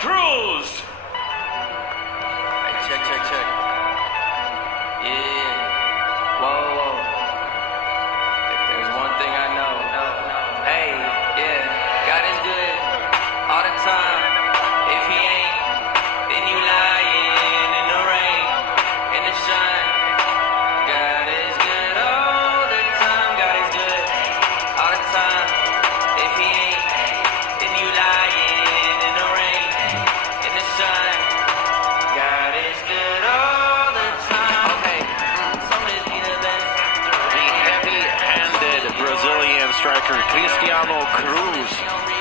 Cruz. Hey, check. Yeah. Whoa. If there's one thing I know, hey, yeah, God is good all the time. If he ain't, then you lying in the rain, in the shine. God is good all the time. God is good all the time. If he ain't, then you lying in the rain, in the shine. God is good all the time. Okay, some days be the best. The heavy-handed Brazilian striker Cristiano Greco.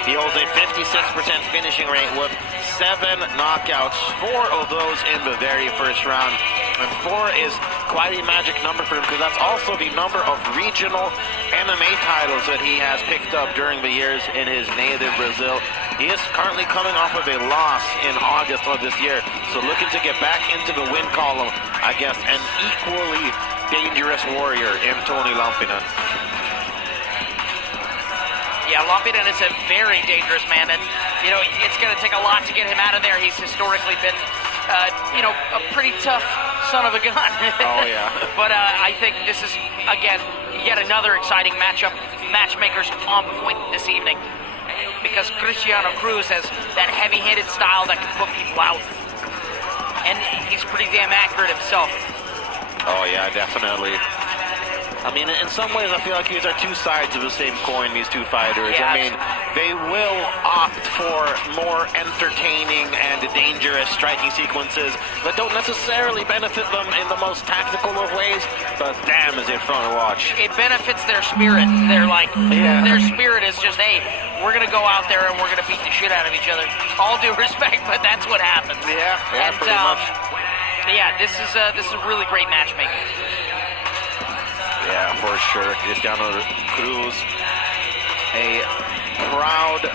He holds a 56% finishing rate with 7 knockouts, 4 of those in the very first round. And 4 is quite a magic number for him because that's also the number of regional MMA titles that he has picked up during the years in his native Brazil. He is currently coming off of a loss in August of this year, so looking to get back into the win column, I guess, an equally dangerous warrior in Toni lampinen. Yeah, Lampinen is a very dangerous man, and, you know, it's going to take a lot to get him out of there. He's historically been, a pretty tough son of a gun. Oh, yeah. But I think this is, again, yet another exciting matchup. Matchmakers on point this evening, because Cristiano Greco has that heavy-handed style that can put people out. And he's pretty damn accurate himself. Oh, yeah, definitely. I mean, in some ways, I feel like these are two sides of the same coin, these two fighters. Yeah, I mean, they will opt for more entertaining and dangerous striking sequences that don't necessarily benefit them in the most tactical of ways, but damn, is it fun to watch. It benefits their spirit. They're like, their spirit is just, hey, we're going to go out there and we're going to beat the shit out of each other. All due respect, but that's what happens. Yeah, and, pretty much. Yeah, this is really great matchmaking. Yeah, for sure. Cristiano Greco, a proud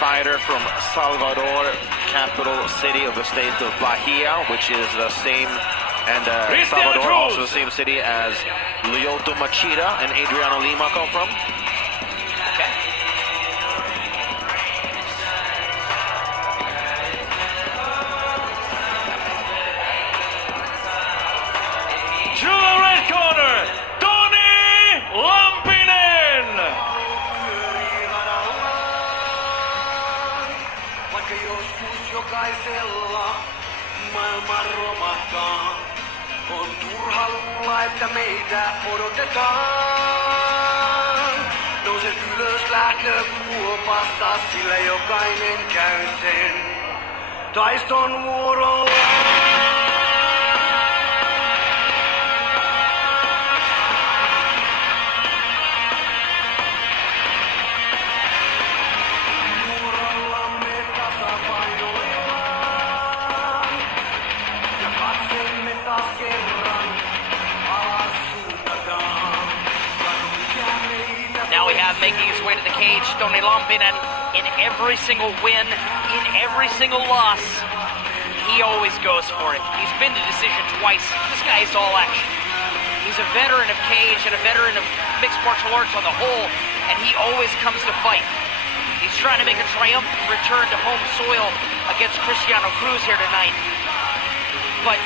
fighter from Salvador, capital city of the state of Bahia, which is the same, and Salvador also the same city as Lyoto Machida and Adriano Lima come from. Okay. To the red corner, Toni Lampinen. Vaikka joskus jokaisella maailman romahtaa, on turha luulla, että meitä odotetaan. Nouse ylös lähtökuopasta, sillä jokainen käy sen taiston vuorolla. Now we have making his way to the cage, Toni Lampinen. In every single win, in every single loss, he always goes for it. He's been to decision twice. This guy is all action. He's a veteran of cage and a veteran of mixed martial arts on the whole, and he always comes to fight. He's trying to make a triumphant return to home soil against Cristiano Greco here tonight. But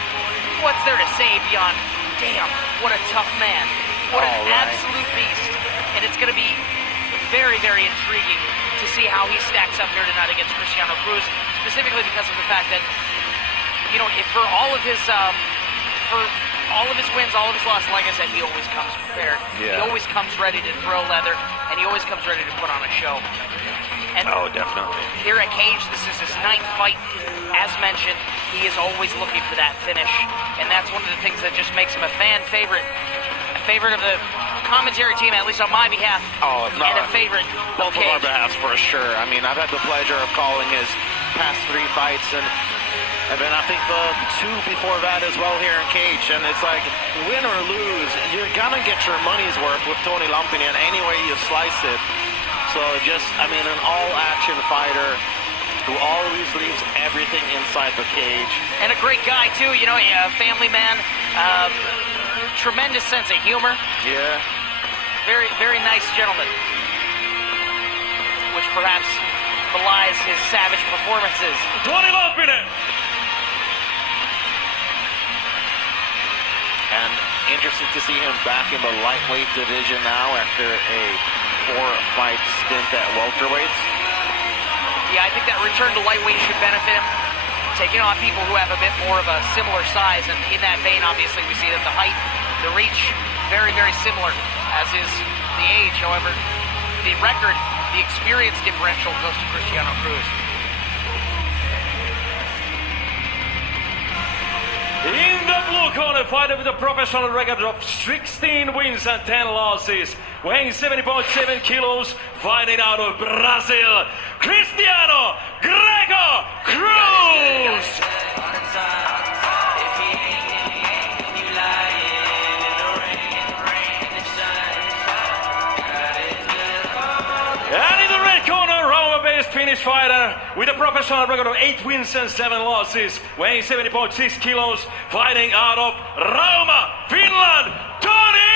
what's there to say beyond, damn, what a tough man. What an absolute beast. And it's going to be very, very intriguing to see how he stacks up here tonight against Cristiano Greco, specifically because of the fact that, you know, for all of his wins, all of his losses, like I said, he always comes prepared. Yeah. He always comes ready to throw leather, and he always comes ready to put on a show. And Definitely. here at Cage, this is his 9th fight. As mentioned, he is always looking for that finish, and that's one of the things that just makes him a fan favorite. A favorite of the commentary team, at least on my behalf, and a favorite both of of our Cage. behalfs for sure. I mean, I've had the pleasure of calling his past 3 fights, and then I think the 2 before that as well here in Cage. And it's like, win or lose, you're gonna get your money's worth with Toni Lampinen any way you slice it. So just, I mean, an all-action fighter who always leaves everything inside the cage. And a great guy, too, you know, a family man. Tremendous sense of humor. Yeah. Very, very nice gentleman. Which perhaps belies his savage performances. Toni Lampinen. And interested to see him back in the lightweight division now after a 4-fight stint at welterweights. Yeah, I think that return to lightweight should benefit him. Taking on people who have a bit more of a similar size, and in that vein, obviously, we see that the height, the reach, very, very similar, as is the age. However, the record, the experience differential goes to Cristiano Cruz. In the blue corner, fighter with a professional record of 16 wins and 10 losses, weighing 70.7 kilos, fighting out of Brazil, Cristiano Greco Cruz! And in the red corner, Roma-based Finnish fighter with a professional record of 8 wins and 7 losses, weighing 70.6 kilos, fighting out of Rauma, Finland, Toni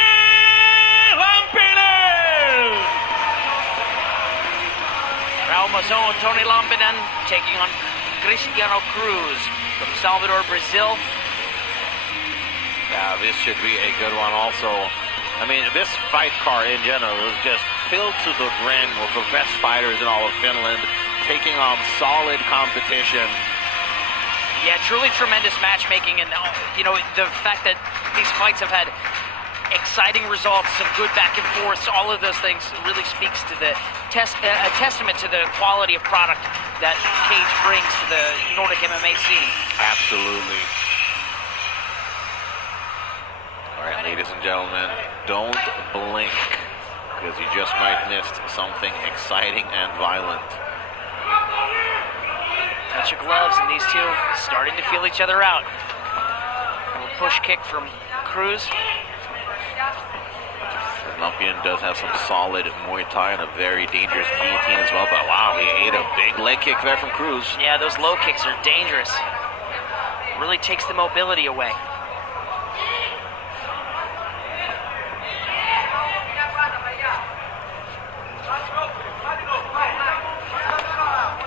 Lampinen! Rauma's own Toni Lampinen taking on Cristiano Cruz from Salvador, Brazil. Yeah, this should be a good one also. I mean, this fight card in general is just filled to the brim with the best fighters in all of Finland, taking on solid competition. Yeah, truly tremendous matchmaking, and you know, the fact that these fights have had exciting results, some good back and forths, all of those things really speaks to the a testament to the quality of product that Cage brings to the Nordic MMA scene. Absolutely. All right, ladies and gentlemen, don't blink, because you just might miss something exciting and violent. Touch of gloves, and these two starting to feel each other out. A little push kick from Cruz. Lampinen does have some solid Muay Thai and a very dangerous guillotine as well, but wow, he ate a big leg kick there from Cruz. Yeah, those low kicks are dangerous. Really takes the mobility away.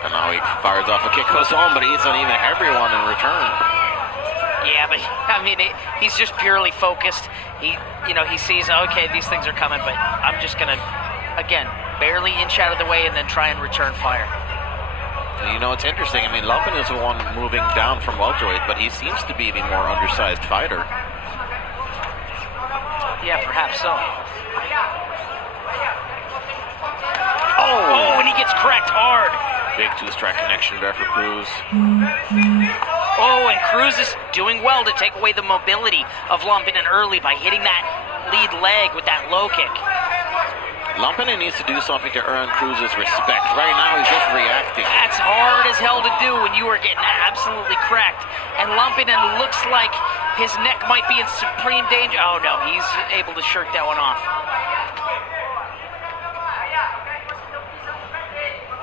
And now he fires off a kick, goes on, but he eats an even heavier one in return. Yeah, but I mean, he's just purely focused. He sees, okay, these things are coming, but I'm just gonna, again, barely inch out of the way and then try and return fire. You know, it's interesting. I mean, Lampinen is the one moving down from welterweight, but he seems to be the more undersized fighter. Yeah, perhaps so. Oh, and he gets cracked hard. Big two-strike connection there for Cruz. Oh, and Cruz is doing well to take away the mobility of Lampinen early by hitting that lead leg with that low kick. Lampinen needs to do something to earn Cruz's respect. Right now, he's just reacting. That's hard as hell to do when you are getting absolutely cracked. And Lampinen looks like his neck might be in supreme danger. Oh, no, he's able to shirk that one off.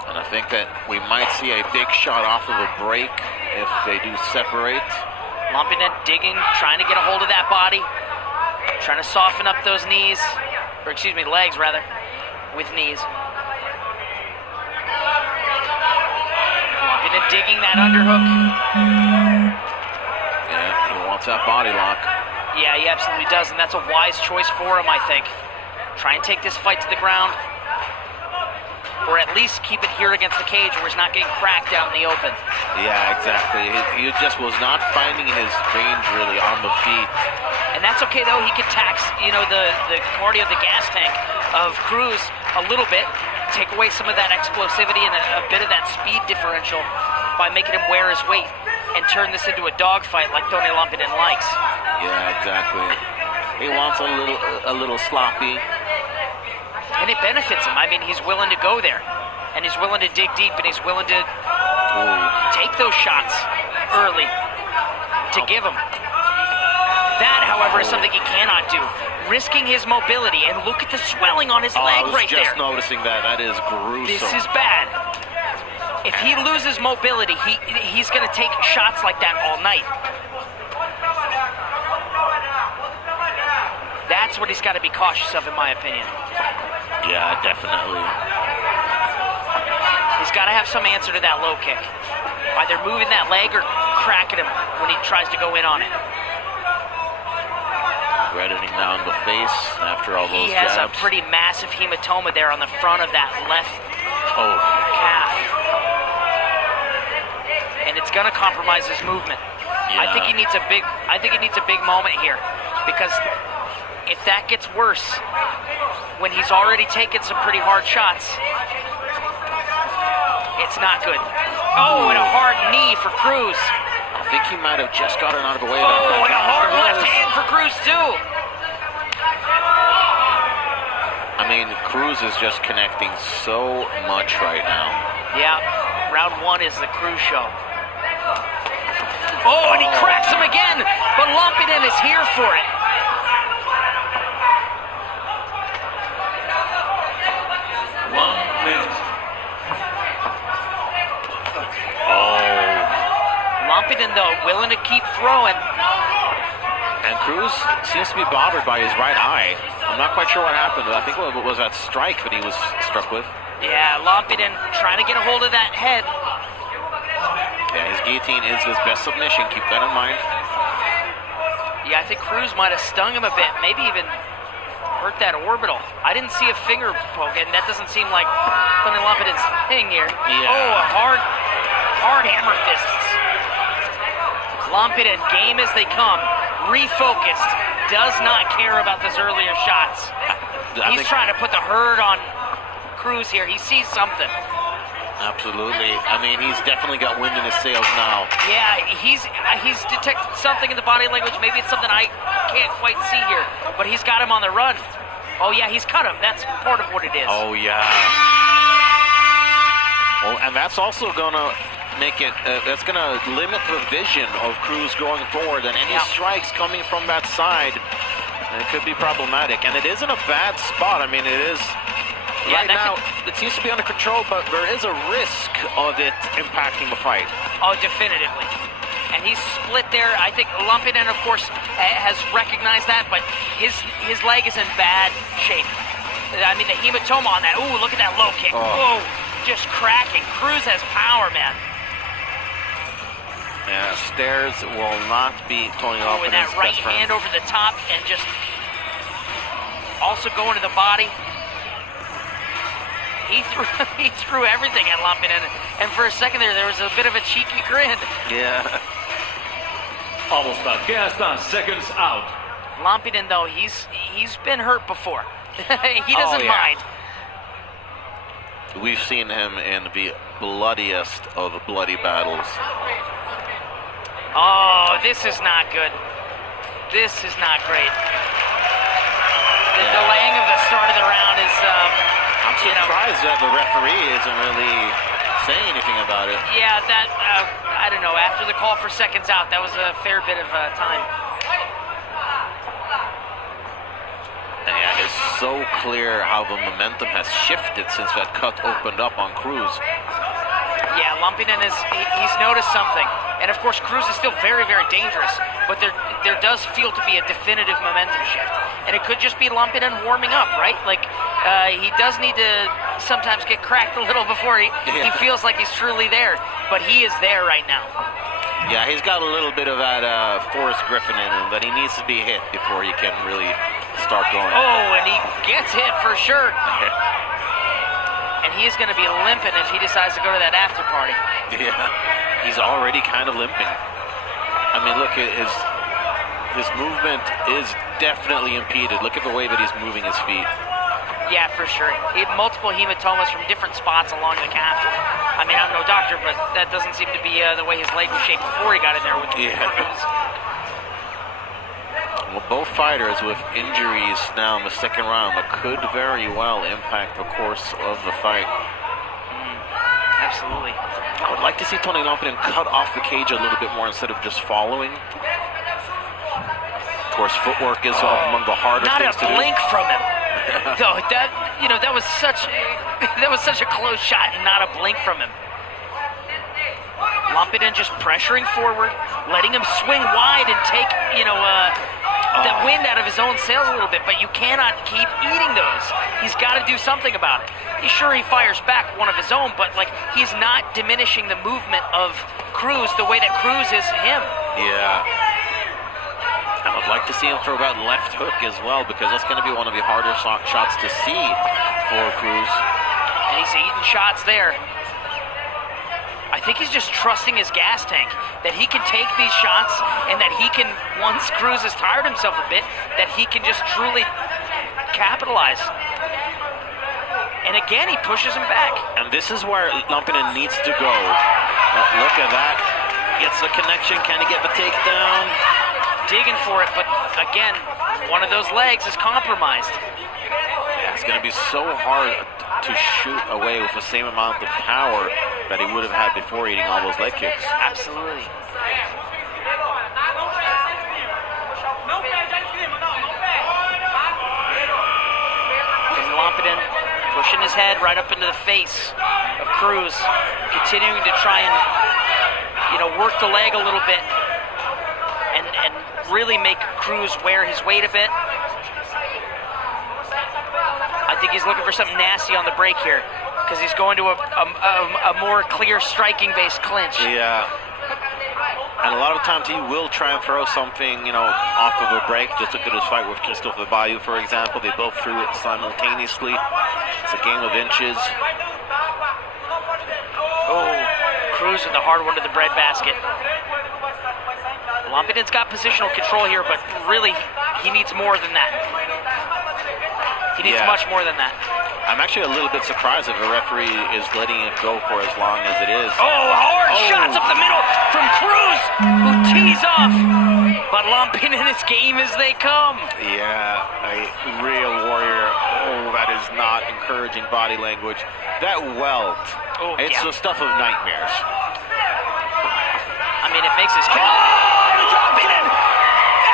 And I think that we might see a big shot off of a break if they do separate. Lampinen digging, trying to get a hold of that body. Trying to soften up those knees. Or excuse me, legs rather. With knees. Lampinen digging that underhook. Yeah, he wants that body lock. Yeah, he absolutely does, and that's a wise choice for him, I think. Try and take this fight to the ground. Or at least keep it here against the cage where he's not getting cracked out in the open. Yeah, exactly. He just was not finding his range really on the feet. And that's okay, though. He could tax, the cardio, the gas tank of Cruz a little bit, take away some of that explosivity and a bit of that speed differential by making him wear his weight and turn this into a dogfight like Toni Lampinen likes. Yeah, exactly. He wants a little sloppy. And it benefits him. I mean, he's willing to go there. And he's willing to dig deep, and he's willing to take those shots early to give him. That, however, is something he cannot do. Risking his mobility, and look at the swelling on his leg right there. I was just noticing that. That is gruesome. This is bad. If he loses mobility, he's going to take shots like that all night. That's what he's got to be cautious of, in my opinion. Yeah, definitely. He's got to have some answer to that low kick. Either moving that leg or cracking him when he tries to go in on it. Reddening down the face after all those He has jabs. a pretty massive hematoma there on the front of that left calf. And it's going to compromise his movement. Yeah. I think he needs a big moment here, because if that gets worse when he's already taken some pretty hard shots, it's not good. Oh, and a hard knee for Cruz. I think he might have just gotten out of the way. Oh, and a hard left hand for Cruz too. I mean, Cruz is just connecting so much right now. Yeah, round 1 is the Cruz show. Oh, and he cracks him again, but Lampinen is here for it. Lampinen, though, willing to keep throwing. And Cruz seems to be bothered by his right eye. I'm not quite sure what happened. I think it was that strike that he was struck with. Yeah, Lampinen trying to get a hold of that head. Yeah, his guillotine is his best submission. Keep that in mind. Yeah, I think Cruz might have stung him a bit. Maybe even hurt that orbital. I didn't see a finger poke, and that doesn't seem like Toni Lampinen's thing here. Yeah. Oh, a hard hammer fists. Lampinen, game as they come, refocused, does not care about those earlier shots. He's trying to put the hurt on Cruz here. He sees something. Absolutely. I mean, he's definitely got wind in his sails now. Yeah, he's detected something in the body language. Maybe it's something I can't quite see here, but he's got him on the run. Oh yeah, he's cut him. That's part of what it is. Oh yeah. Well, and that's also gonna make it. That's gonna limit the vision of Cruz going forward, and any strikes coming from that side, it could be problematic. And it isn't a bad spot. I mean, it is. Yeah, right now, it seems to be under control, but there is a risk of it impacting the fight. Oh, definitively. And he's split there. I think Lampinen, of course, has recognized that, but his leg is in bad shape. I mean, the hematoma on that. Ooh, look at that low kick. Oh, just cracking. Cruz has power, man. Yeah, stairs will not be Toni Lampinen's with that right best friend. hand over the top and just also going to the body. He threw everything at Lampinen, and for a second there was a bit of a cheeky grin. Yeah. Almost about gas, seconds out. Lampinen, though, he's been hurt before. He doesn't mind. We've seen him in the bloodiest of bloody battles. Oh, this is not good. This is not great. The delaying of the start of the round is, I'm surprised that the referee isn't really saying anything about it. Yeah, that, I don't know, after the call for seconds out, that was a fair bit of time. Yeah, it's so clear how the momentum has shifted since that cut opened up on Cruz. Yeah, Lampinen he's noticed something. And of course, Cruz is still very, very dangerous, but there does feel to be a definitive momentum shift. And it could just be Lampinen warming up, right? Like, he does need to sometimes get cracked a little before he feels like he's truly there, but he is there right now. Yeah, he's got a little bit of that Forrest Griffin in him, that he needs to be hit before he can really start going. Oh, and he gets hit for sure. And he's going to be limping if he decides to go to that after party. Yeah, he's already kind of limping. I mean, look, his movement is definitely impeded. Look at the way that he's moving his feet. Yeah, for sure. He had multiple hematomas from different spots along the calf. I mean, I'm no doctor, but that doesn't seem to be the way his leg was shaped before he got in there with the Cruz. Well, both fighters with injuries now in the second round that could very well impact the course of the fight. Absolutely. I would like to see Toni Lampinen cut off the cage a little bit more instead of just following. Of course, footwork is among the harder things to do. Not a blink from him. Though that was such a close shot, and not a blink from him. Lampinen just pressuring forward, letting him swing wide and take the wind out of his own sails a little bit. But you cannot keep eating those. He's got to do something about it. Sure, he fires back one of his own, but like he's not diminishing the movement of Cruz the way that Cruz is him. Yeah. I would like to see him throw that left hook as well, because that's going to be one of the harder shots to see for Cruz. And he's eating shots there. I think he's just trusting his gas tank, that he can take these shots and that he can, once Cruz has tired himself a bit, that he can just truly capitalize. And again, he pushes him back. And this is where Lampinen needs to go. Look at that. Gets the connection. Can he get the takedown? Digging for it, but again, one of those legs is compromised. Yeah, it's going to be so hard to shoot away with the same amount of power that he would have had before eating all those leg kicks. Absolutely. And Lampinen pushing his head right up into the face of Cruz, continuing to try and, work the leg a little bit and really make Cruz wear his weight a bit. I think he's looking for something nasty on the break here, because he's going to a more clear striking-based clinch. Yeah. And a lot of times he will try and throw something, off of a break. Just look at his fight with Christopher Bayou, for example. They both threw it simultaneously. It's a game of inches. Oh, Cruz with the hard one to the breadbasket. Lampinen's got positional control here, but really, he needs more than that. He needs much more than that. I'm actually a little bit surprised if the referee is letting it go for as long as it is. Oh, hard shots up the middle from Cruz, who tees off. But Lampinen is game as they come. Yeah, a real warrior. Oh, that is not encouraging body language. That welt, it's the stuff of nightmares. I mean, it makes his Lampinen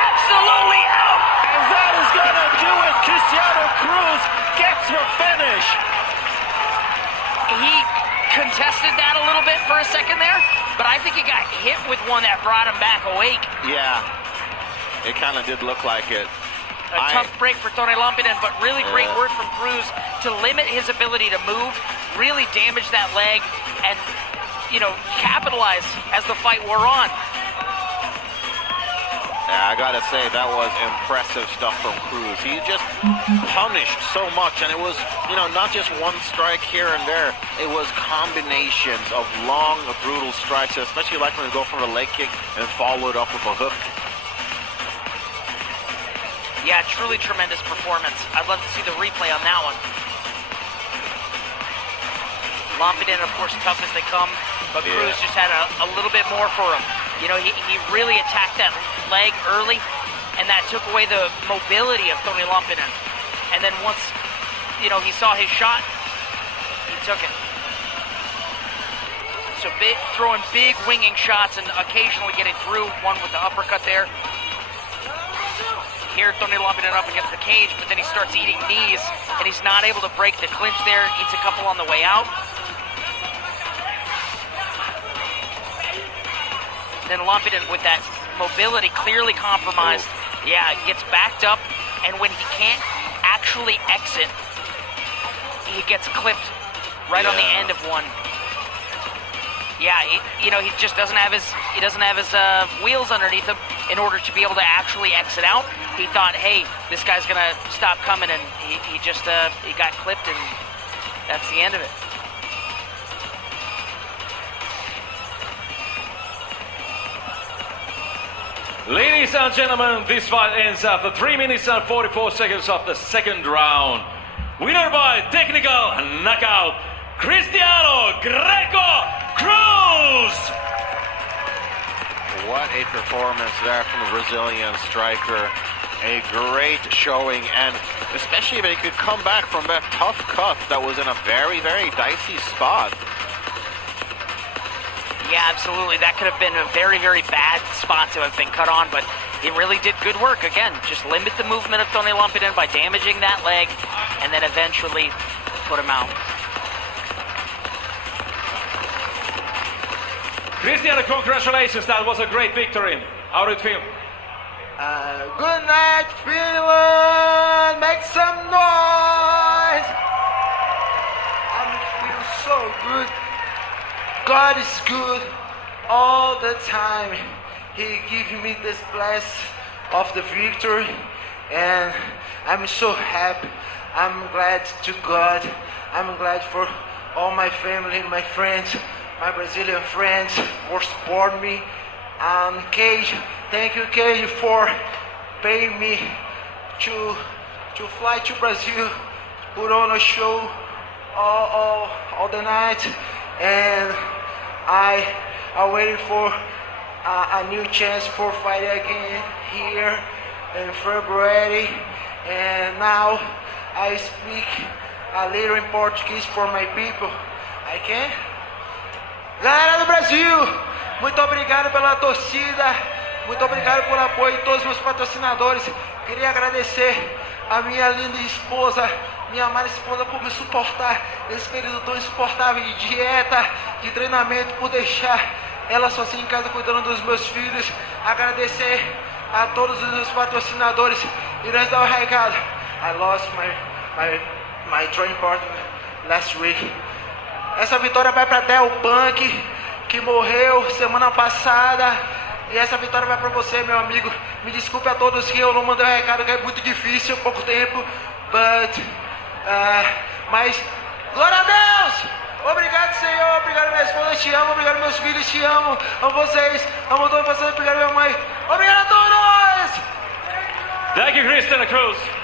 absolutely out. And that is going to do it. Cristiano Cruz gets the finish. He contested that a little bit for a second there, but I think he got hit with one that brought him back awake. Yeah, it kind of did look like it. A tough break for Toni Lampinen, but really great work from Cruz to limit his ability to move, really damage that leg, and, capitalize as the fight wore on. Yeah, I gotta say, that was impressive stuff from Cruz. He just punished so much, and it was, not just one strike here and there. It was combinations of long, brutal strikes, especially like when you go for a leg kick and follow it up with a hook. Yeah, truly tremendous performance. I'd love to see the replay on that one. Lampinen, of course, tough as they come, but Cruz just had a little bit more for him. He really attacked that leg early, and that took away the mobility of Toni Lampinen. And then once, he saw his shot, he took it. So throwing big winging shots and occasionally getting through, one with the uppercut there. Here, Toni Lampinen up against the cage, but then he starts eating knees, and he's not able to break the clinch there. Eats a couple on the way out. Then Lampinen, with that mobility clearly compromised, gets backed up, and when he can't actually exit, he gets clipped right on the end of one. Yeah, he just doesn't have his wheels underneath him in order to be able to actually exit out. He thought, hey, this guy's gonna stop coming, and he got clipped, and that's the end of it. Ladies and gentlemen, this fight ends after 3 minutes and 44 seconds of the second round. Winner by technical knockout, Cristiano Greco Cruz! What a performance there from the Brazilian striker. A great showing, and especially if he could come back from that tough cut that was in a very, very dicey spot. Yeah, absolutely. That could have been a very, very bad spot to have been cut on, but he really did good work. Again, just limit the movement of Toni Lampinen by damaging that leg, and then eventually put him out. Cristiano, congratulations. That was a great victory. How did it feel? Good night, Finland! Make some noise! God is good all the time. He gives me this bless of the victory, and I'm so happy. I'm glad to God. I'm glad for all my family, my friends, my Brazilian friends for support me. Cage, thank you, Cage, for paying me to fly to Brazil, put on a show all the night, and I'm waiting for a new chance for fighting again here in February. And now I speak a little in Portuguese for my people. I can? Galera do Brasil, muito obrigado pela torcida, muito obrigado pelo apoio de todos os meus patrocinadores. Queria agradecer a minha linda esposa, minha amada esposa, por me suportar nesse período tão insuportável de dieta, de treinamento, por deixar ela sozinha em casa cuidando dos meus filhos. Agradecer a todos os meus patrocinadores. E nós dar o recado. I lost my training partner last week. Essa vitória vai para Del Punk, que morreu semana passada. E essa vitória vai para você, meu amigo. Me desculpe a todos que eu não mandei o recado, que é muito difícil, pouco tempo. Mas, glória a Deus! Obrigado, Senhor. Obrigado, minha esposa. Te amo. Obrigado, meus filhos. Te amo. Amo vocês. Amo todos vocês. Obrigado, minha mãe. Obrigado a todos! Thank you, Cristiano Cruz.